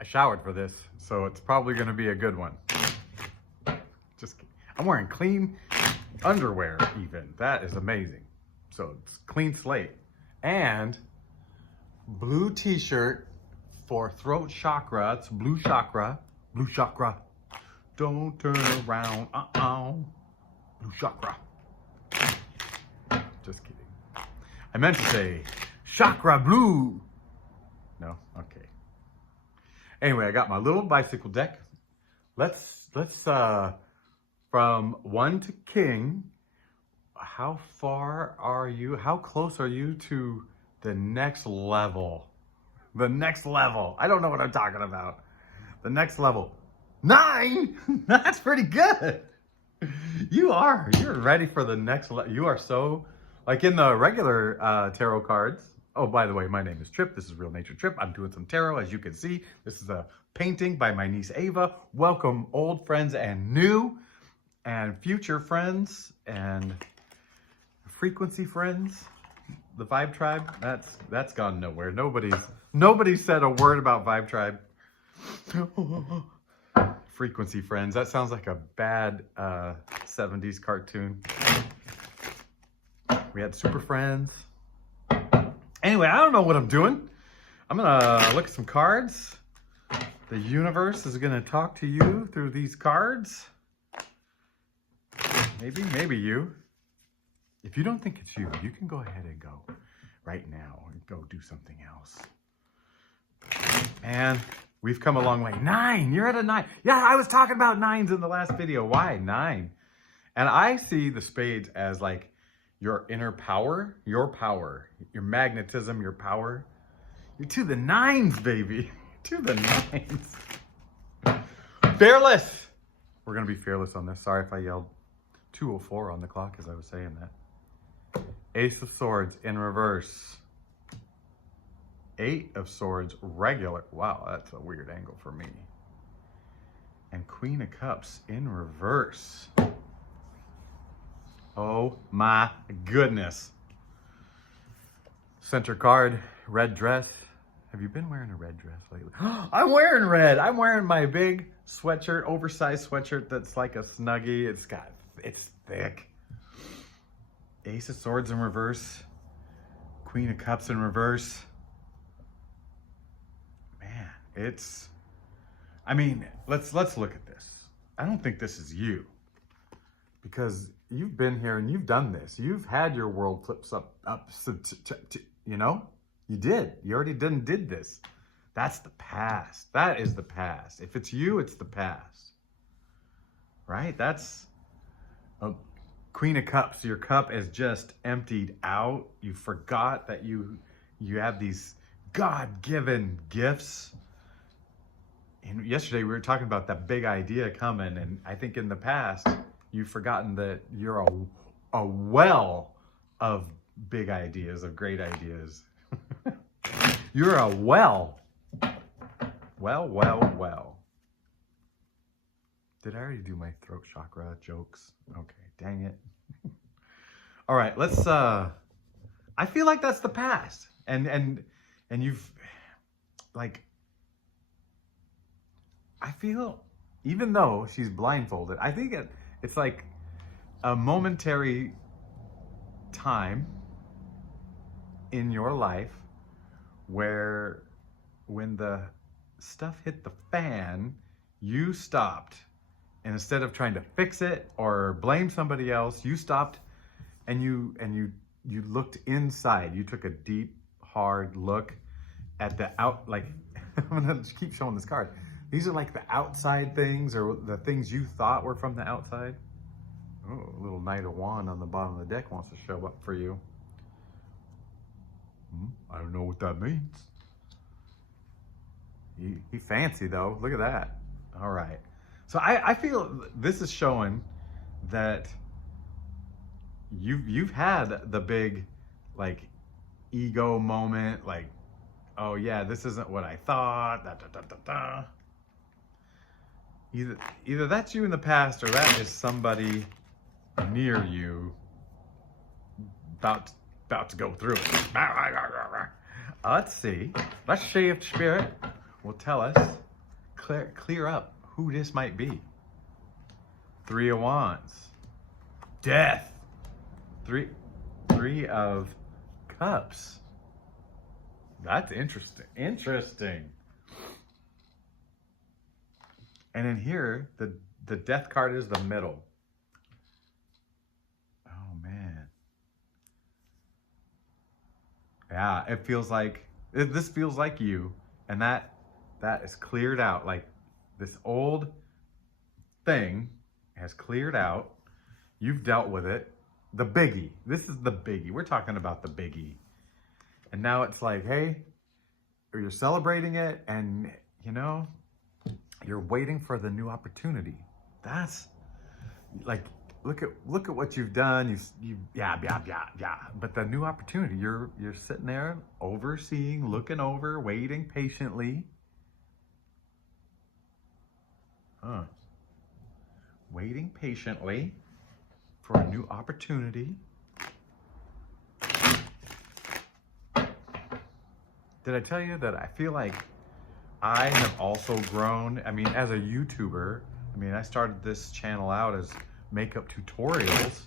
I showered for this, so it's probably gonna be a good one. Just kidding. I'm wearing clean underwear even. That is amazing. So it's clean slate. And blue t-shirt for throat chakra. It's blue chakra. Blue chakra. Don't turn around. Blue chakra. Just kidding. I meant to say chakra blue. No? Okay. Anyway, I got my little bicycle deck. Let's from 1 to king, how far are you? How close are you to the next level? The next level. I don't know what I'm talking about. The next level. 9? That's pretty good. You're ready for the next level. You are so, like in the regular tarot cards. Oh, by the way, my name is Trip. This is Real Nature Trip. I'm doing some tarot, as you can see. This is a painting by my niece Ava. Welcome old friends and new and future friends and frequency friends. The Vibe Tribe, that's gone nowhere. Nobody said a word about Vibe Tribe. Frequency friends. That sounds like a bad 70s cartoon. We had super friends. Anyway, I don't know what I'm doing. I'm gonna look at some cards. The universe is gonna talk to you through these cards. Maybe you. If you don't think it's you, you can go ahead and go right now and go do something else. And we've come a long way. 9, you're at a 9. Yeah, I was talking about 9s in the last video. Why 9? And I see the spades as like your inner power, your magnetism, your power. You're to the 9s, baby. To the 9s. Fearless. We're going to be fearless on this. Sorry if I yelled 2:04 on the clock as I was saying that. Ace of Swords in reverse. 8 of Swords regular. Wow, that's a weird angle for me. And Queen of Cups in reverse. Oh my goodness. Center card, red dress. Have you been wearing a red dress lately? I'm wearing red. I'm wearing my big sweatshirt, oversized sweatshirt that's like a Snuggie. It's thick. Ace of Swords in reverse. Queen of Cups in reverse. Man, I mean, let's look at this. I don't think this is you. Because you've been here and you've done this. You've had your world flips up, you know? You did. You already did this. That's the past. That is the past. If it's you, it's the past. Right? That's Queen of Cups. Your cup is just emptied out. You forgot that you have these God-given gifts. And yesterday we were talking about that big idea coming, and I think in the past you've forgotten that you're a well of big ideas, of great ideas. You're a well. Well. Did I already do my throat chakra jokes? Okay, dang it. All right, let's, I feel like that's the past. And you've, like, I feel, even though she's blindfolded, I think it's like a momentary time in your life where when the stuff hit the fan, you stopped. And instead of trying to fix it or blame somebody else, you stopped and you looked inside. You took a deep, hard look at the like, I'm gonna keep showing this card. These are like the outside things, or the things you thought were from the outside. Oh, a little Knight of Wands on the bottom of the deck wants to show up for you. I don't know what that means. He fancy though. Look at that. All right. So I feel this is showing that you've had the big like ego moment, like, oh yeah, this isn't what I thought. Either that's you in the past, or that is somebody near you about to go through it. Let's see. Let's see if Spirit will tell us clear up who this might be. Three of Wands. Death. Three of Cups. That's interesting. Interesting. And in here, the Death card is the middle. Oh, man. Yeah, it feels like, this feels like you. And that is cleared out. Like, this old thing has cleared out. You've dealt with it. The biggie. This is the biggie. We're talking about the biggie. And now it's like, hey, you're celebrating it, and, you know, you're waiting for the new opportunity. That's like, look at what you've done. Yeah. But the new opportunity, you're sitting there overseeing, looking over, waiting patiently. Waiting patiently for a new opportunity. Did I tell you that I feel like I have also grown? I mean, as a YouTuber, I mean, I started this channel out as makeup tutorials,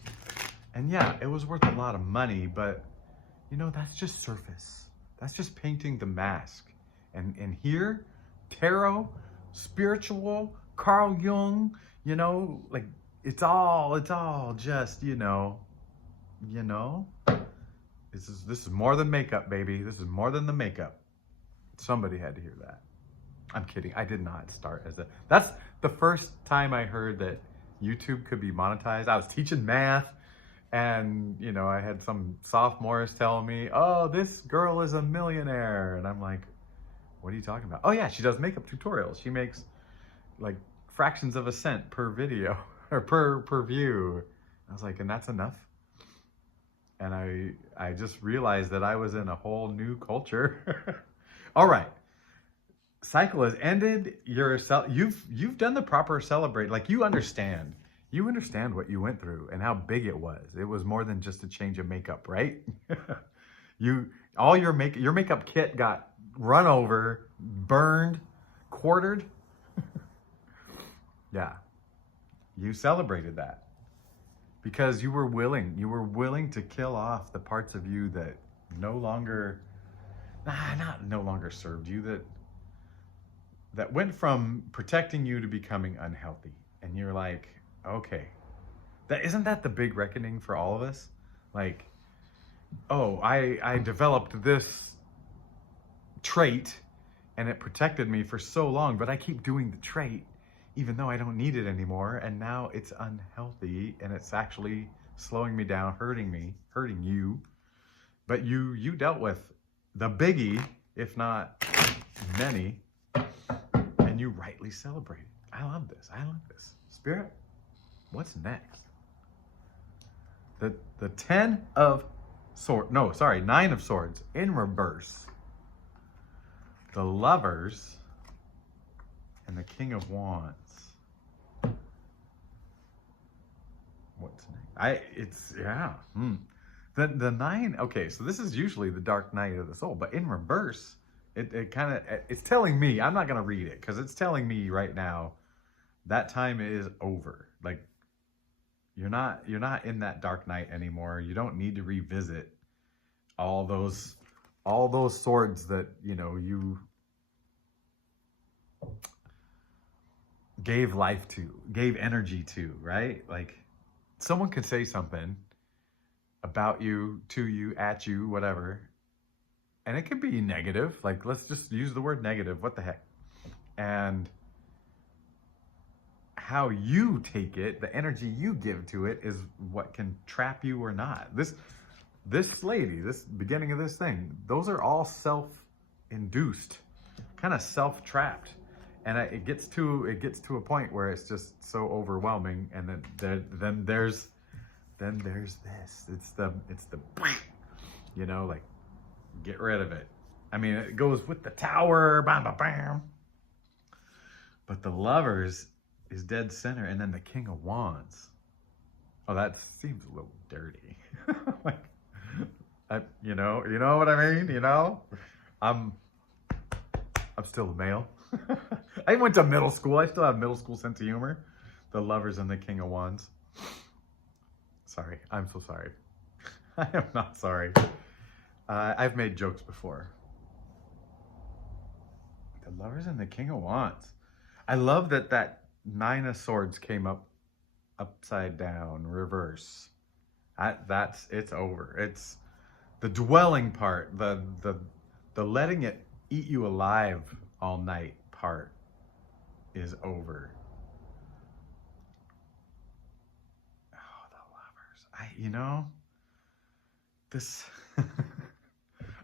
and yeah, it was worth a lot of money, but you know, that's just surface. That's just painting the mask. And here, tarot, spiritual, Carl Jung, you know, like it's all just, you know, this is more than makeup, baby. This is more than the makeup. Somebody had to hear that. I'm kidding. I did not start as a... That's the first time I heard that YouTube could be monetized. I was teaching math, and, you know, I had some sophomores telling me, oh, this girl is a millionaire. And I'm like, what are you talking about? Oh, yeah, she does makeup tutorials. She makes, like, fractions of a cent per video, or per view. I was like, and that's enough? And I just realized that I was in a whole new culture. All right. Cycle has ended. You've done the proper celebrate. Like, you understand what you went through and how big it was. It was more than just a change of makeup, right? Your makeup kit got run over, burned, quartered. Yeah. You celebrated that because you were willing to kill off the parts of you that no longer served you, that went from protecting you to becoming unhealthy. And you're like, okay, isn't that the big reckoning for all of us? Like, oh, I developed this trait and it protected me for so long, but I keep doing the trait even though I don't need it anymore, and now it's unhealthy and it's actually slowing me down, hurting you. But you dealt with the biggie, if not many, and you rightly celebrated. I love this. Spirit, what's next? The 9 of Swords in reverse. The Lovers and the King of Wands. What's next? The 9, okay, so this is usually the dark night of the soul, but in reverse, it's telling me, I'm not going to read it because it's telling me right now that time is over. Like, you're not in that dark night anymore. You don't need to revisit all those swords that, you know, you gave life to, gave energy to, right? Like, someone could say something about you, to you, at you, whatever, and it could be negative. Like, let's just use the word negative. What the heck? And how you take it, the energy you give to it, is what can trap you or not. This lady, this beginning of this thing, those are all self-induced, kind of self-trapped. And it gets to a point where it's just so overwhelming, and then there's this. It's the you know, like, get rid of it. I mean, it goes with the Tower, bam, bam, bam. But the Lovers is dead center, and then the King of Wands. Oh, that seems a little dirty. Like, you know what I mean? You know, I'm still a male. I went to middle school. I still have middle school sense of humor. The Lovers and the King of Wands. Sorry, I'm so sorry. I am not sorry. I've made jokes before. The Lovers and the King of Wands. I love that Nine of Swords came up upside down, reverse. It's over. It's the dwelling part, the letting it eat you alive all night part is over. Oh, the Lovers. This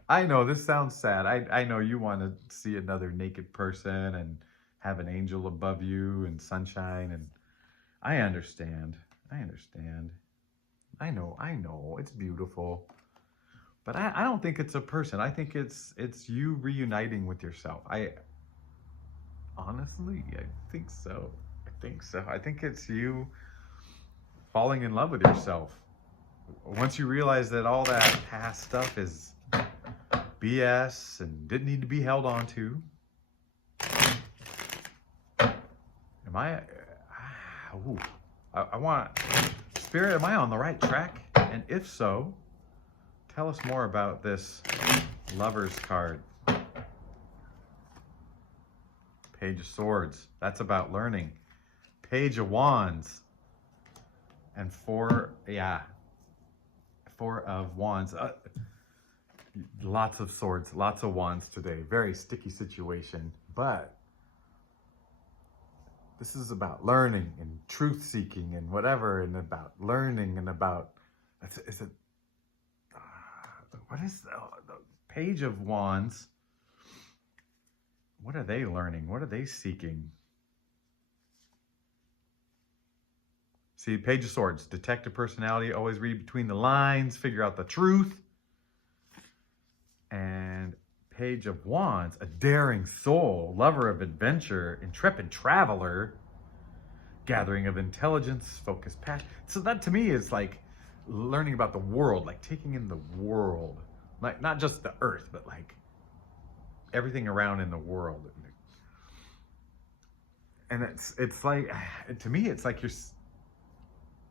I know this sounds sad. I know you want to see another naked person and have an angel above you and sunshine, and I understand. I know. It's beautiful. But I don't think it's a person. I think it's you reuniting with yourself. Honestly, I think so. I think it's you falling in love with yourself. Once you realize that all that past stuff is BS and didn't need to be held on to. I want, Spirit, am I on the right track? And if so, tell us more about this Lovers card. Page of Swords, that's about learning. Page of Wands. And Four of Wands. Lots of swords, lots of wands today. Very sticky situation, but this is about learning and truth seeking and whatever, and about learning and about, what is the Page of Wands? What are they learning? What are they seeking? See, Page of Swords, detective personality, always read between the lines, figure out the truth. And Page of Wands, a daring soul, lover of adventure, intrepid traveler, gathering of intelligence, focused passion. So that to me is like learning about the world, like taking in the world, like not just the earth, but like everything around in the world. And it's like, to me, it's like you're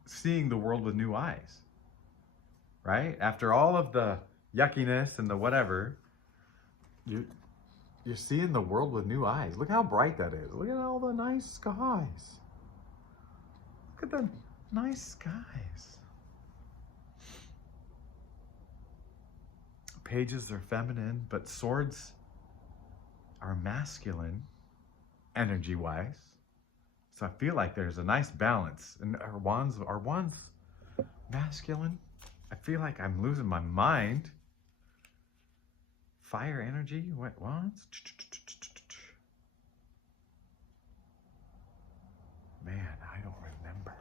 seeing the world with new eyes, right? After all of the yuckiness and the whatever, you're seeing the world with new eyes. Look how bright that is. Look at all the nice skies. Look at the nice skies. Pages are feminine, but swords are masculine, energy-wise. So I feel like there's a nice balance. And are wands masculine? I feel like I'm losing my mind. Fire energy, what wands? Man, I don't remember.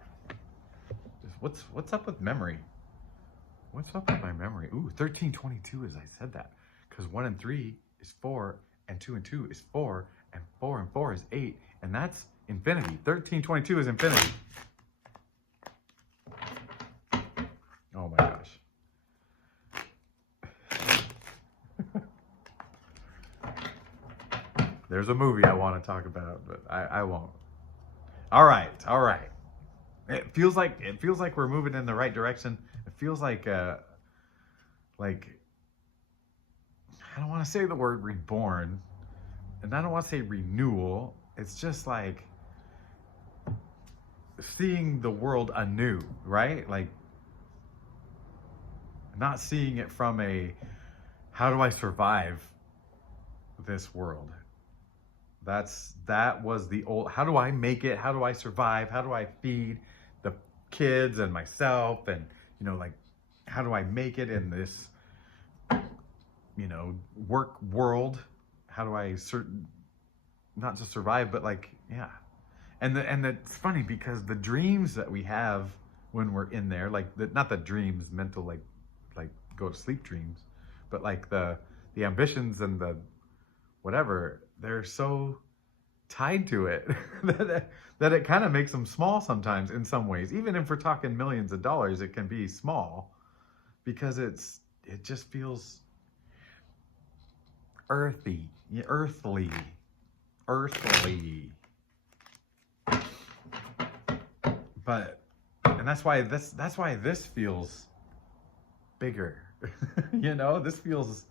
What's up with memory? What's up with my memory? Ooh, 1322 as I said that. Because 1 and 3 is 4, and 2 and 2 is 4, and 4 and 4 is 8, and that's infinity. 1322 is infinity. Oh my gosh. There's a movie I want to talk about, but I won't. All right. It feels like we're moving in the right direction. It feels like I don't want to say the word reborn, and I don't want to say renewal. It's just like seeing the world anew, right? Like not seeing it from a, how do I survive this world? That was the old, how do I make it? How do I survive? How do I feed the kids and myself? And, like, how do I make it in this, work world? How do I not just survive, but like, yeah. And it's funny because the dreams that we have when we're in there, like not the dreams, mental, like go to sleep dreams, but like the ambitions and the whatever, they're so tied to it that it kind of makes them small sometimes in some ways. Even if we're talking millions of dollars, it can be small because it just feels earthly. earthly. But, and that's why this feels bigger. You know, this feels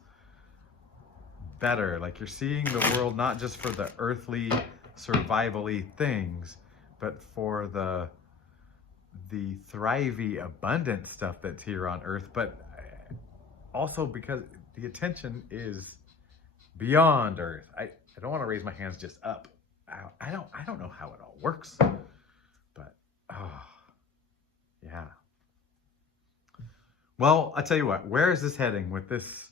better. Like you're seeing the world not just for the earthly, survival-y things, but for the thrivey, abundant stuff that's here on earth. But also because the attention is beyond earth. I don't want to raise my hands just up. I don't know how it all works. But oh yeah. Well, I tell you what, where is this heading with this?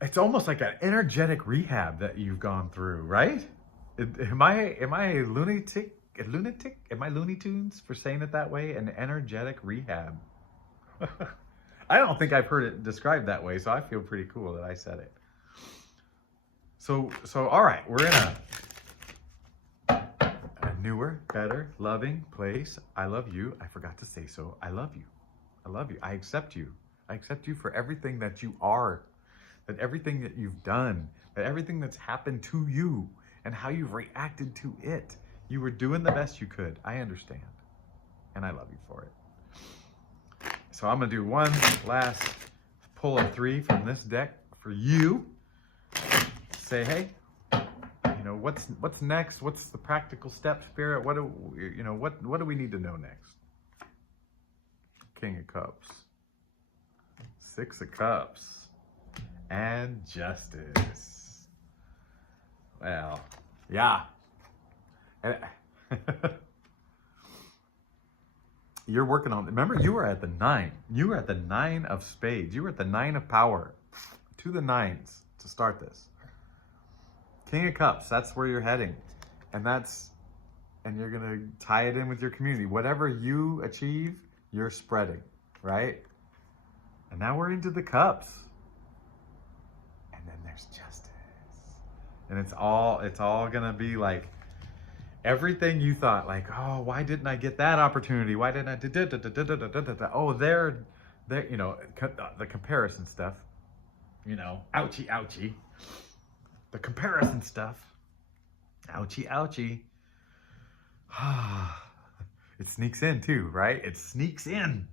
It's almost like an energetic rehab that you've gone through, right? Am I lunatic? Am I Looney Tunes for saying it that way? An energetic rehab. I don't think I've heard it described that way, so I feel pretty cool that I said it. So all right, we're in a newer, better, loving place. I love you. I forgot to say so. I love you. I love you. I accept you. I accept you for everything that you are, that everything that you've done, that everything that's happened to you and how you've reacted to it. You were doing the best you could. I understand. And I love you for it. So I'm going to do one last pull of 3 from this deck for you. Say, hey, you know, what's next? What's the practical step, Spirit? What do we need to know next? King of Cups, 6 of Cups, and Justice. Well, yeah. You're working on, remember, you were at the 9. You were at the 9 of spades. You were at the 9 of power. 2 of the 9s to start this. King of Cups, that's where you're heading. And you're going to tie it in with your community. Whatever you achieve, you're spreading, right? And now we're into the cups. And then there's justice. And it's all going to be like everything you thought, like, oh, why didn't I get that opportunity? Why didn't I? Oh, they're, you know, the comparison stuff, you know, ouchie, ouchie. The comparison stuff, ouchie, ouchie. It sneaks in too, right? It sneaks in.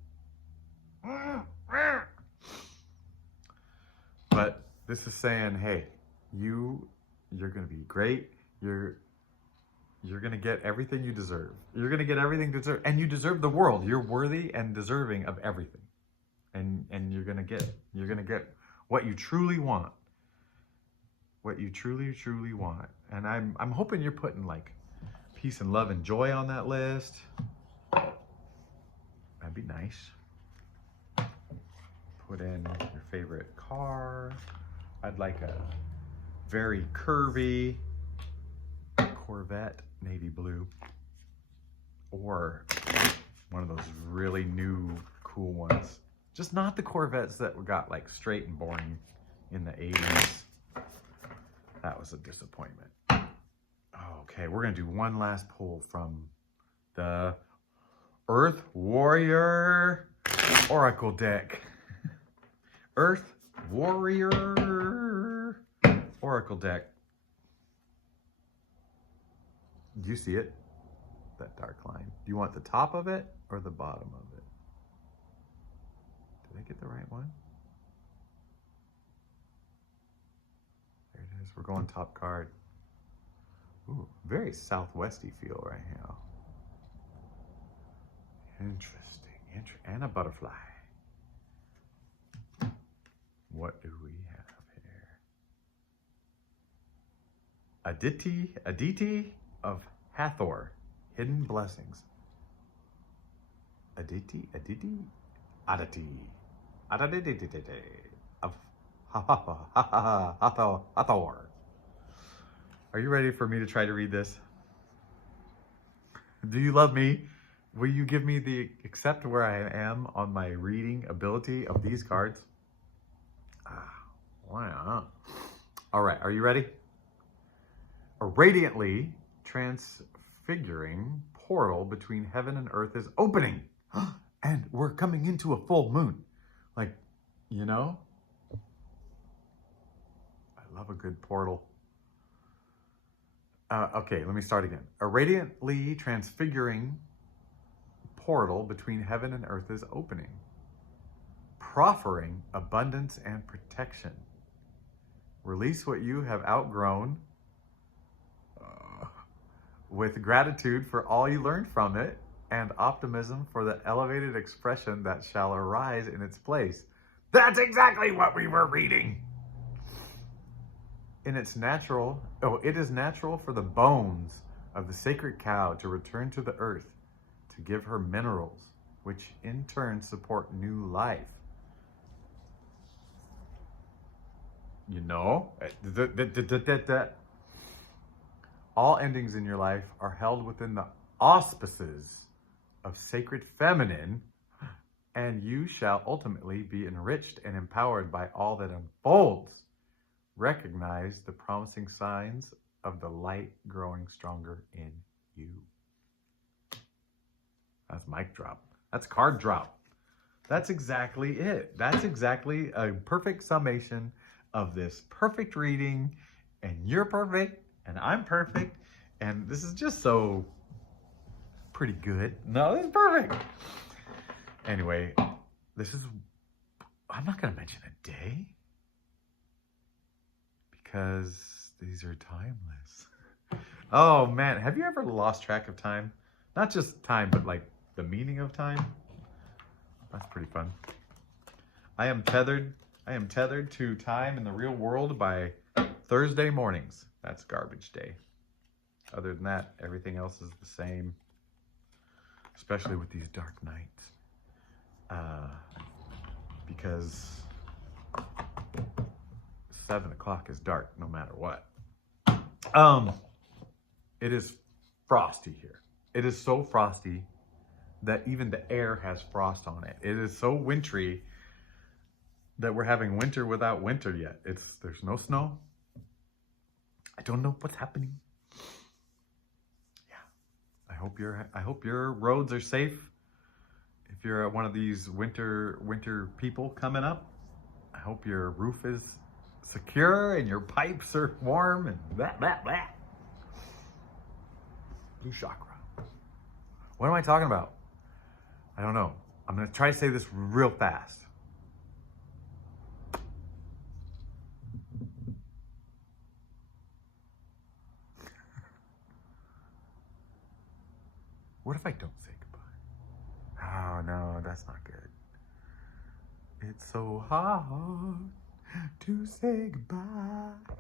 But this is saying, hey, you're going to be great. You're going to get everything you deserve. You're going to get everything you deserve. And you deserve the world. You're worthy and deserving of everything. And you're going to get it. You're going to get what you truly want. What you truly, truly want. And I'm hoping you're putting like peace and love and joy on that list. That'd be nice. Put in your favorite car. I'd like a very curvy Corvette, navy blue. Or one of those really new, cool ones. Just not the Corvettes that got like straight and boring in the 80s. That was a disappointment. Okay, we're going to do one last pull from the Earth Warrior Oracle deck. Earth Warrior Oracle deck. Do you see it? That dark line. Do you want the top of it or the bottom of it? Did I get the right one? There it is. We're going top card. Ooh, very southwesty feel right now. Interesting. And a butterfly. What do we have here? Aditi of Hathor. Hidden blessings. Aditi of Hathor. Are you ready for me to try to read this? Do you love me? Will you give me the accept where I am on my reading ability of these cards? Wow. All right, are you ready? A radiantly transfiguring portal between heaven and earth is opening. And we're coming into a full moon. Like, you know? I love a good portal. Okay, let me start again. A radiantly transfiguring portal between heaven and earth is opening, proffering abundance and protection. Release what you have outgrown with gratitude for all you learned from it and optimism for the elevated expression that shall arise in its place. That's exactly what we were reading. It is natural for the bones of the sacred cow to return to the earth to give her minerals, which in turn support new life. You know, all endings in your life are held within the auspices of sacred feminine, and you shall ultimately be enriched and empowered by all that unfolds. Recognize the promising signs of the light growing stronger in you. That's mic drop. That's card drop. That's exactly it. That's exactly a perfect summation of this perfect reading. And you're perfect, and I'm perfect, and this is just so pretty good. No, this is perfect. Anyway, I'm not going to mention a day because these are timeless. Oh man, have you ever lost track of time? Not just time, but like the meaning of time? That's pretty fun. I am tethered to time in the real world by Thursday mornings. That's garbage day. Other than that, everything else is the same, especially with these dark nights. Because 7 o'clock is dark no matter what. It is frosty here. It is so frosty that even the air has frost on it. It is so wintry that we're having winter without winter yet. There's no snow. I don't know what's happening. Yeah. I hope your roads are safe. If you're one of these winter people coming up, I hope your roof is secure and your pipes are warm and blah, blah, blah. Blue chakra. What am I talking about? I don't know. I'm going to try to say this real fast. What if I don't say goodbye? Oh, no, that's not good. It's so hard to say goodbye.